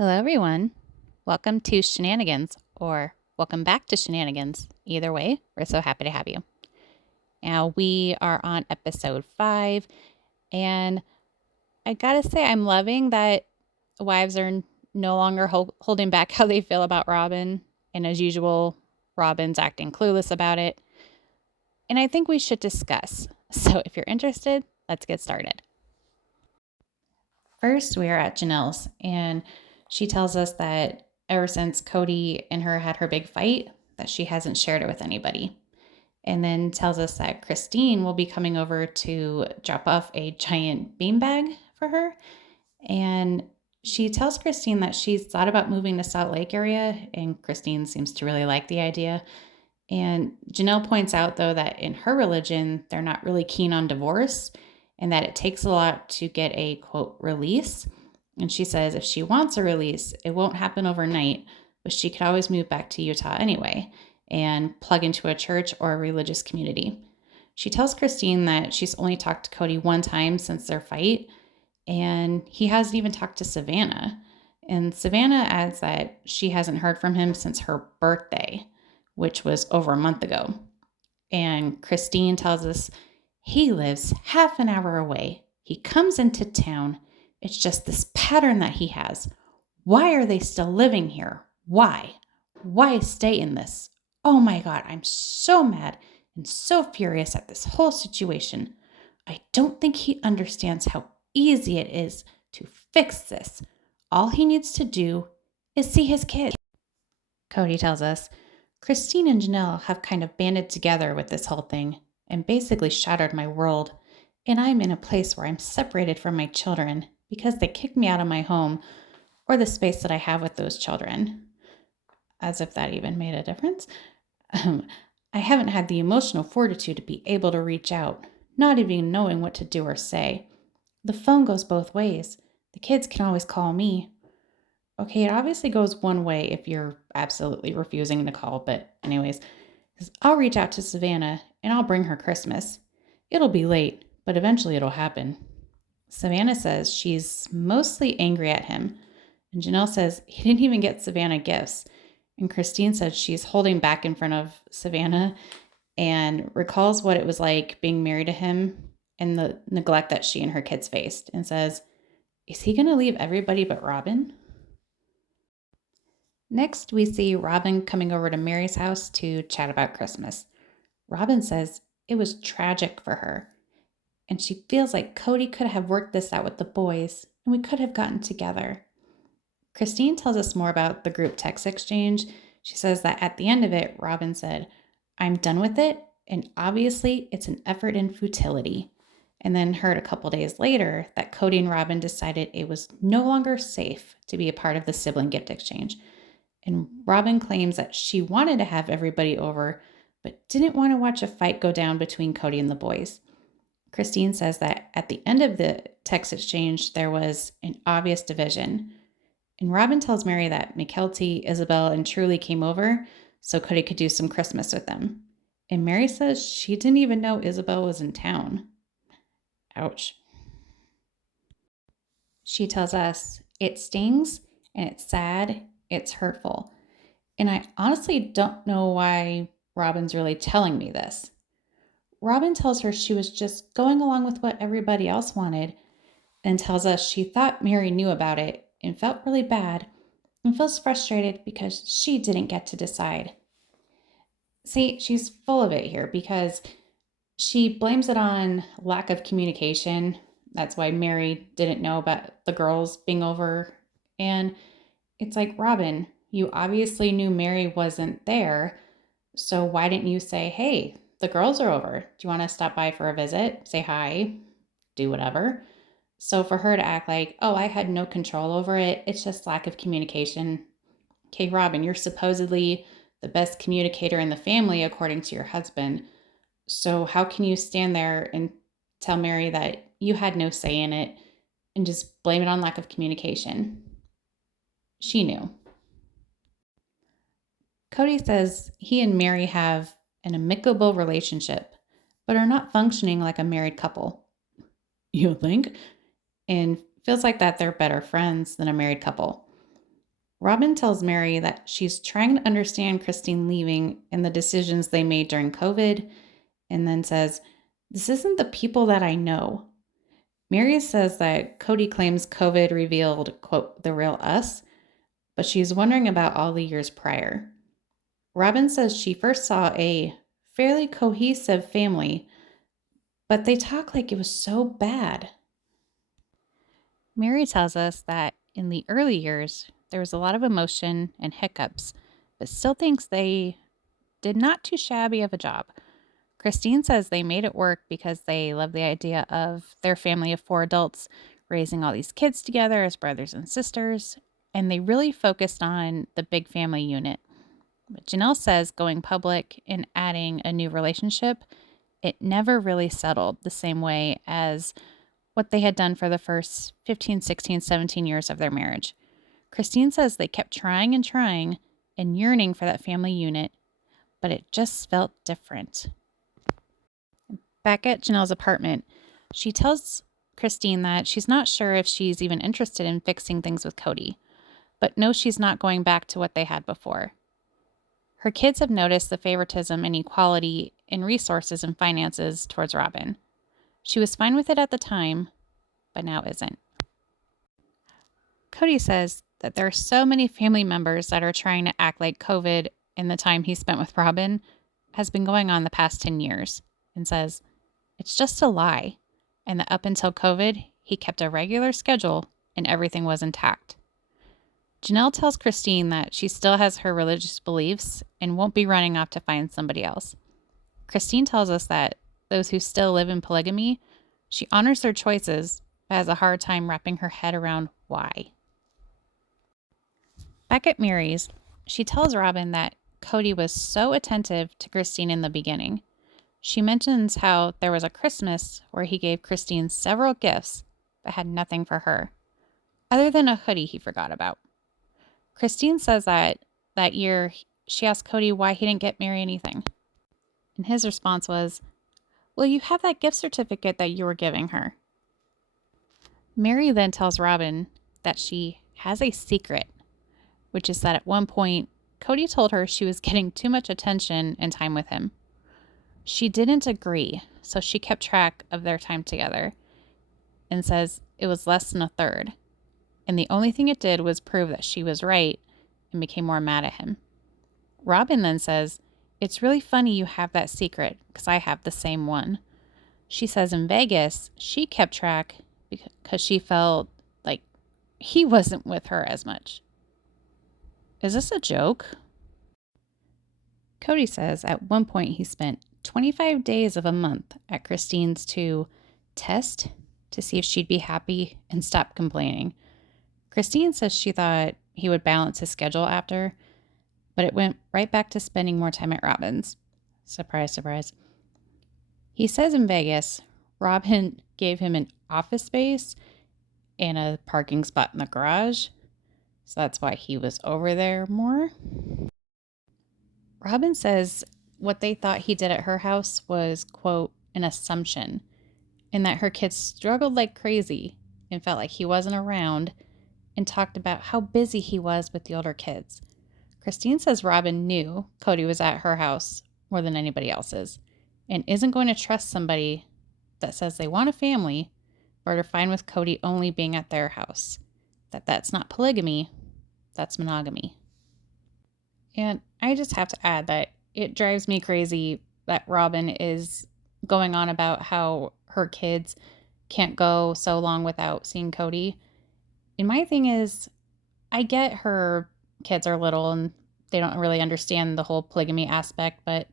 Hello, everyone. Welcome to Shenanigans, or welcome back to Shenanigans. Either way, we're so happy to have you. Now, we are on episode 5, and I gotta say, I'm loving that wives are no longer holding back how they feel about Robin. And as usual, Robin's acting clueless about it. And I think we should discuss. So if you're interested, let's get started. First, we are at Janelle's, and she tells us that ever since Cody and her had her big fight, that she hasn't shared it with anybody. And then tells us that Christine will be coming over to drop off a giant beanbag for her. And she tells Christine that she's thought about moving to Salt Lake area, and Christine seems to really like the idea. And Janelle points out, though, that in her religion, they're not really keen on divorce and that it takes a lot to get a, quote, release. And she says if she wants a release, it won't happen overnight, but she could always move back to Utah anyway and plug into a church or a religious community. She tells Christine that she's only talked to Cody one time since their fight, and he hasn't even talked to Savannah. And Savannah adds that she hasn't heard from him since her birthday, which was over a month ago. And Christine tells us he lives half an hour away. He comes into town. It's just this pattern that he has. Why are they still living here? Why? Why stay in this? Oh my God, I'm so mad and so furious at this whole situation. I don't think he understands how easy it is to fix this. All he needs to do is see his kids. Cody tells us Christine and Janelle have kind of banded together with this whole thing and basically shattered my world. And I'm in a place where I'm separated from my children because they kicked me out of my home or the space that I have with those children. As if that even made a difference. I haven't had the emotional fortitude to be able to reach out, not even knowing what to do or say. The phone goes both ways. The kids can always call me. Okay, it obviously goes one way if you're absolutely refusing to call, but anyways, I'll reach out to Savannah and I'll bring her Christmas. It'll be late, but eventually it'll happen. Savannah says she's mostly angry at him, and Janelle says he didn't even get Savannah gifts. And Christine says she's holding back in front of Savannah and recalls what it was like being married to him and the neglect that she and her kids faced, and says, is he going to leave everybody but Robin? Next, we see Robin coming over to Mary's house to chat about Christmas. Robin says it was tragic for her, and she feels like Cody could have worked this out with the boys, and we could have gotten together. Christine tells us more about the group text exchange. She says that at the end of it, Robin said, I'm done with it, and obviously it's an effort in futility. And then heard a couple days later that Cody and Robin decided it was no longer safe to be a part of the sibling gift exchange. And Robin claims that she wanted to have everybody over, but didn't want to watch a fight go down between Cody and the boys. Christine says that at the end of the text exchange, there was an obvious division. And Robin tells Mary that McKelty, Isabel, and Truly came over so Cody could do some Christmas with them. And Mary says she didn't even know Isabel was in town. Ouch. She tells us it stings and it's sad, it's hurtful. And I honestly don't know why Robin's really telling me this. Robin tells her she was just going along with what everybody else wanted and tells us she thought Mary knew about it and felt really bad and feels frustrated because she didn't get to decide. See, she's full of it here because she blames it on lack of communication. That's why Mary didn't know about the girls being over. And it's like, Robin, you obviously knew Mary wasn't there. So why didn't you say, hey, the girls are over. Do you want to stop by for a visit? Say hi, do whatever. So for her to act like, oh, I had no control over it, it's just lack of communication. Okay, Robin, you're supposedly the best communicator in the family, according to your husband. So how can you stand there and tell Mary that you had no say in it and just blame it on lack of communication? She knew. Cody says he and Mary have an amicable relationship, but are not functioning like a married couple. You think? And feels like that they're better friends than a married couple. Robin tells Mary that she's trying to understand Christine leaving and the decisions they made during COVID, and then says, "This isn't the people that I know." Mary says that Cody claims COVID revealed, quote, "the real us," but she's wondering about all the years prior. Robin says she first saw a fairly cohesive family, but they talk like it was so bad. Mary tells us that in the early years, there was a lot of emotion and hiccups, but still thinks they did not too shabby of a job. Christine says they made it work because they love the idea of their family of 4 adults raising all these kids together as brothers and sisters, and they really focused on the big family unit. But Janelle says going public and adding a new relationship, it never really settled the same way as what they had done for the first 15, 16, 17 years of their marriage. Christine says they kept trying and yearning for that family unit, but it just felt different. Back at Janelle's apartment, she tells Christine that she's not sure if she's even interested in fixing things with Cody, but knows she's not going back to what they had before. Her kids have noticed the favoritism and equality in resources and finances towards Robin. She was fine with it at the time, but now isn't. Cody says that there are so many family members that are trying to act like COVID in the time he spent with Robin has been going on the past 10 years, and says it's just a lie, and that up until COVID, he kept a regular schedule and everything was intact. Janelle tells Christine that she still has her religious beliefs and won't be running off to find somebody else. Christine tells us that those who still live in polygamy, she honors their choices, but has a hard time wrapping her head around why. Back at Mary's, she tells Robin that Cody was so attentive to Christine in the beginning. She mentions how there was a Christmas where he gave Christine several gifts but had nothing for her, other than a hoodie he forgot about. Christine says that year she asked Cody why he didn't get Mary anything. And his response was, "Well, you have that gift certificate that you were giving her." Mary then tells Robin that she has a secret, which is that at one point, Cody told her she was getting too much attention and time with him. She didn't agree, so she kept track of their time together and says it was less than a third. And the only thing it did was prove that she was right and became more mad at him. Robin then says, "It's really funny you have that secret because I have the same one." She says in Vegas, she kept track because she felt like he wasn't with her as much. Is this a joke? Cody says at one point he spent 25 days of a month at Christine's to test to see if she'd be happy and stop complaining. Christine says she thought he would balance his schedule after, but it went right back to spending more time at Robin's. Surprise, surprise. He says in Vegas, Robin gave him an office space and a parking spot in the garage, so that's why he was over there more. Robin says what they thought he did at her house was, quote, an assumption, and that her kids struggled like crazy and felt like he wasn't around, and talked about how busy he was with the older kids. Christine says Robin knew Cody was at her house more than anybody else's and isn't going to trust somebody that says they want a family but are fine with Cody only being at their house. That's not polygamy, that's monogamy. And I just have to add that it drives me crazy that Robin is going on about how her kids can't go so long without seeing Cody. And my thing is, I get her kids are little and they don't really understand the whole polygamy aspect, but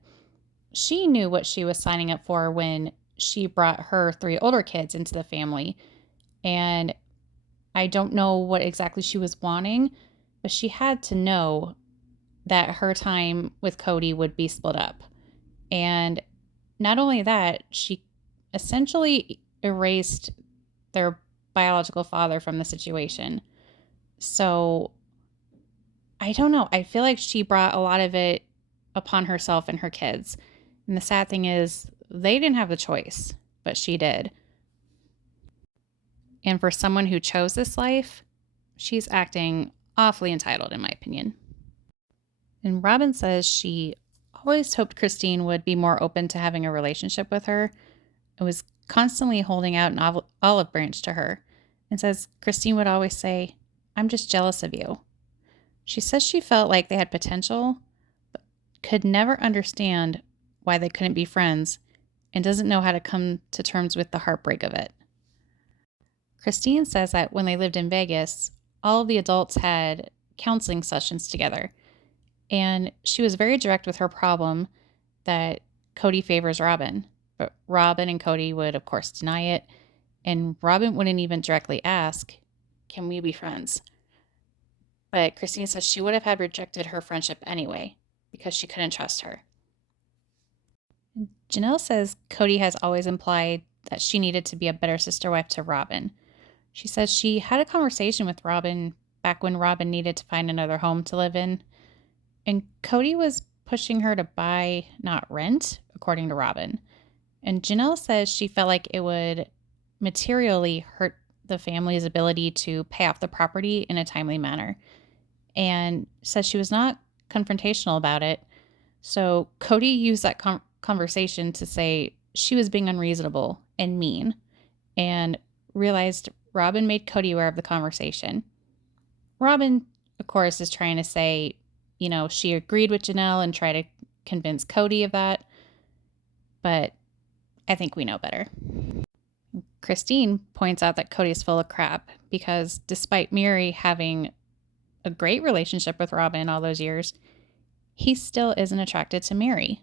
she knew what she was signing up for when she brought her 3 older kids into the family. And I don't know what exactly she was wanting, but she had to know that her time with Cody would be split up. And not only that, she essentially erased their biological father from the situation. So I don't know. I feel like she brought a lot of it upon herself and her kids. And the sad thing is, they didn't have the choice, but she did. And for someone who chose this life, she's acting awfully entitled, in my opinion. And Robin says she always hoped Christine would be more open to having a relationship with her and was constantly holding out an olive branch to her, and says Christine would always say, "I'm just jealous of you." She says she felt like they had potential, but could never understand why they couldn't be friends, and doesn't know how to come to terms with the heartbreak of it. Christine says that when they lived in Vegas, all of the adults had counseling sessions together, and she was very direct with her problem that Cody favors Robin. But Robin and Cody would, of course, deny it, and Robin wouldn't even directly ask, "Can we be friends?" But Christine says she would have had rejected her friendship anyway because she couldn't trust her. Janelle says Cody has always implied that she needed to be a better sister wife to Robin. She says she had a conversation with Robin back when Robin needed to find another home to live in, and Cody was pushing her to buy, not rent, according to Robin. And Janelle says she felt like it would materially hurt the family's ability to pay off the property in a timely manner, and says she was not confrontational about it. So Cody used that conversation to say she was being unreasonable and mean, and realized Robin made Cody aware of the conversation. Robin, of course, is trying to say, she agreed with Janelle and try to convince Cody of that, but I think we know better. Christine points out that Cody's full of crap because despite Mary having a great relationship with Robin all those years, he still isn't attracted to Mary.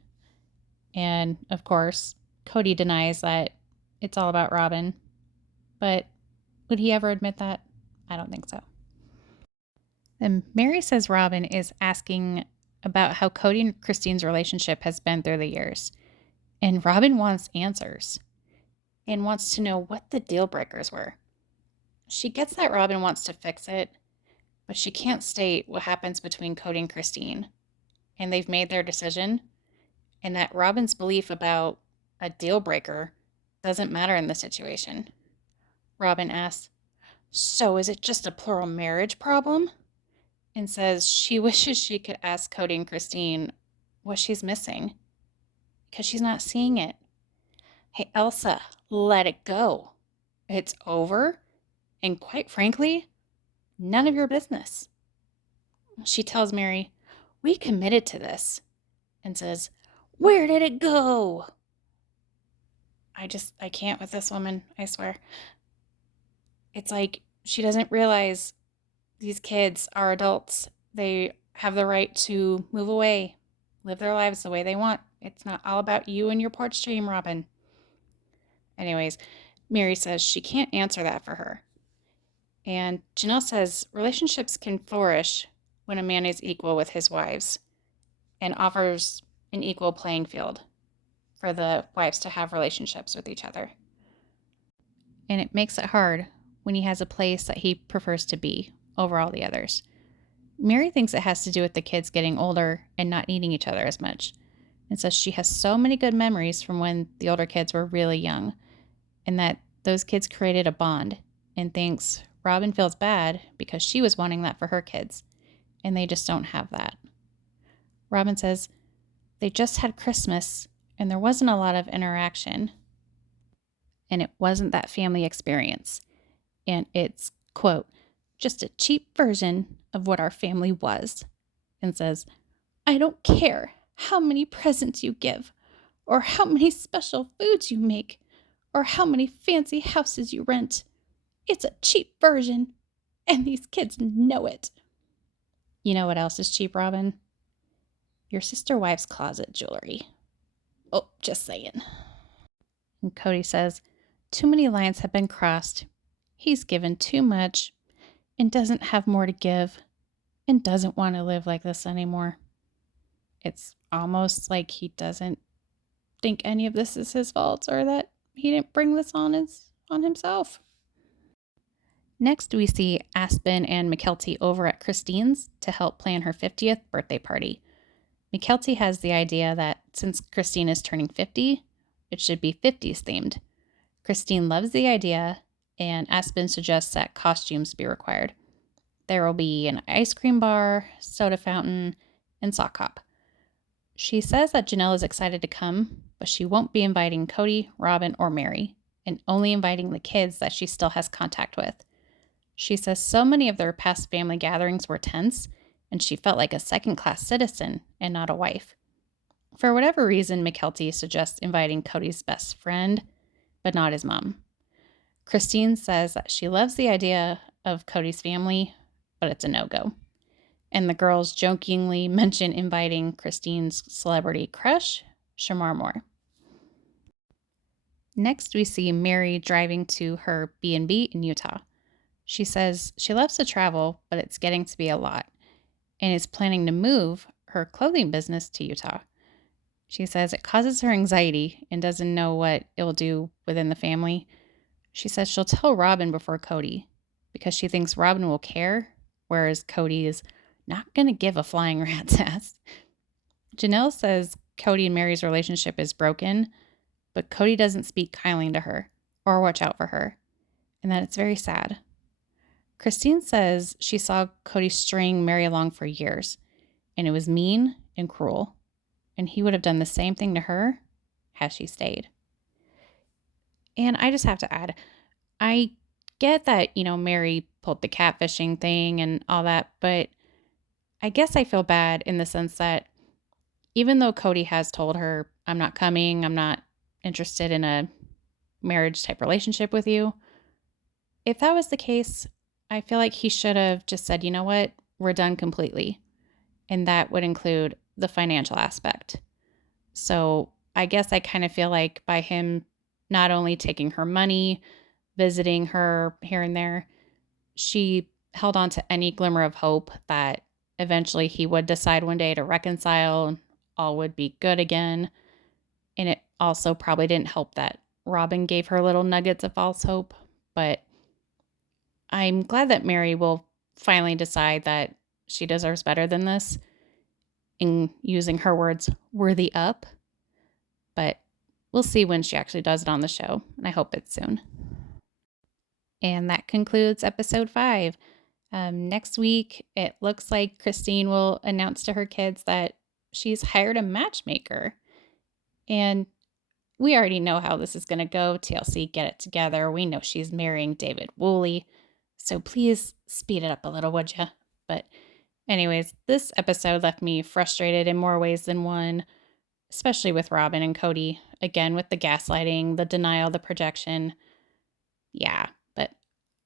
And of course, Cody denies that it's all about Robin, but would he ever admit that? I don't think so. And Mary says Robin is asking about how Cody and Christine's relationship has been through the years. And Robin wants answers and wants to know what the deal breakers were. She gets that Robin wants to fix it, but she can't state what happens between Cody and Christine. And they've made their decision, and that Robin's belief about a deal breaker doesn't matter in the situation. Robin asks, "So is it just a plural marriage problem?" And says she wishes she could ask Cody and Christine what she's missing because she's not seeing it. Hey, Elsa, let it go. It's over, and quite frankly, none of your business. She tells Mary, "We committed to this," and says, "Where did it go?" I can't with this woman, I swear. It's like she doesn't realize these kids are adults. They have the right to move away, live their lives the way they want. It's not all about you and your porch dream, Robin. Anyways, Mary says she can't answer that for her. And Janelle says relationships can flourish when a man is equal with his wives and offers an equal playing field for the wives to have relationships with each other. And it makes it hard when he has a place that he prefers to be over all the others. Mary thinks it has to do with the kids getting older and not needing each other as much, and says she has so many good memories from when the older kids were really young, and that those kids created a bond, and thinks Robin feels bad because she was wanting that for her kids, and they just don't have that. Robin says they just had Christmas, and there wasn't a lot of interaction, and it wasn't that family experience, and it's, quote, "just a cheap version of what our family was," and says, "I don't care how many presents you give, or how many special foods you make, or how many fancy houses you rent. It's a cheap version, and these kids know it." You know what else is cheap, Robin? Your sister wife's closet jewelry. Oh, just saying. And Cody says, too many lines have been crossed. He's given too much and doesn't have more to give and doesn't want to live like this anymore. It's almost like he doesn't think any of this is his fault or that he didn't bring this on himself. Next, we see Aspen and McKelty over at Christine's to help plan her 50th birthday party. McKelty has the idea that since Christine is turning 50, it should be 50s themed. Christine loves the idea, and Aspen suggests that costumes be required. There will be an ice cream bar, soda fountain, and sock hop. She says that Janelle is excited to come, but she won't be inviting Cody, Robin, or Mary, and only inviting the kids that she still has contact with. She says so many of their past family gatherings were tense, and she felt like a second-class citizen and not a wife. For whatever reason, McKelty suggests inviting Cody's best friend, but not his mom. Christine says that she loves the idea of Cody's family, but it's a no-go. And the girls jokingly mention inviting Christine's celebrity crush, Shamar Moore. Next, we see Mary driving to her B&B in Utah. She says she loves to travel, but it's getting to be a lot, and is planning to move her clothing business to Utah. She says it causes her anxiety and doesn't know what it will do within the family. She says she'll tell Robin before Cody because she thinks Robin will care, whereas Cody is not going to give a flying rat's ass. Janelle says Cody and Mary's relationship is broken, but Cody doesn't speak kindly to her or watch out for her, and that it's very sad. Christine says she saw Cody string Mary along for years, and it was mean and cruel, and he would have done the same thing to her had she stayed. And I just have to add, I get that, Mary pulled the catfishing thing and all that, but I guess I feel bad in the sense that even though Cody has told her, I'm not coming, I'm not interested in a marriage type relationship with you, if that was the case, I feel like he should have just said, you know what, we're done completely. And that would include the financial aspect. So I guess I kind of feel like by him not only taking her money, visiting her here and there, she held on to any glimmer of hope that eventually he would decide one day to reconcile and all would be good again. And it also probably didn't help that Robin gave her little nuggets of false hope. But I'm glad that Mary will finally decide that she deserves better than this, in using her words, worthy up. But we'll see when she actually does it on the show, and I hope it's soon. And that concludes episode 5. Next week, it looks like Christine will announce to her kids that she's hired a matchmaker. And we already know how this is going to go. TLC, get it together. We know she's marrying David Woolley. So please speed it up a little, would you? But anyways, this episode left me frustrated in more ways than one, especially with Robin and Cody. Again, with the gaslighting, the denial, the projection. Yeah, but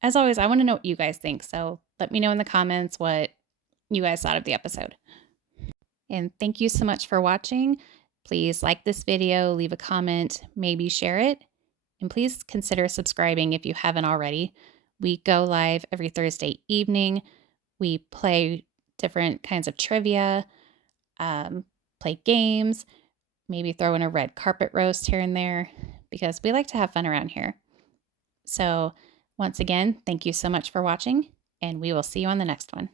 as always, I want to know what you guys think. So let me know in the comments what you guys thought of the episode. And thank you so much for watching. Please like this video, leave a comment, maybe share it. And please consider subscribing if you haven't already. We go live every Thursday evening. We play different kinds of trivia, play games, maybe throw in a red carpet roast here and there, because we like to have fun around here. So once again, thank you so much for watching, and we will see you on the next one.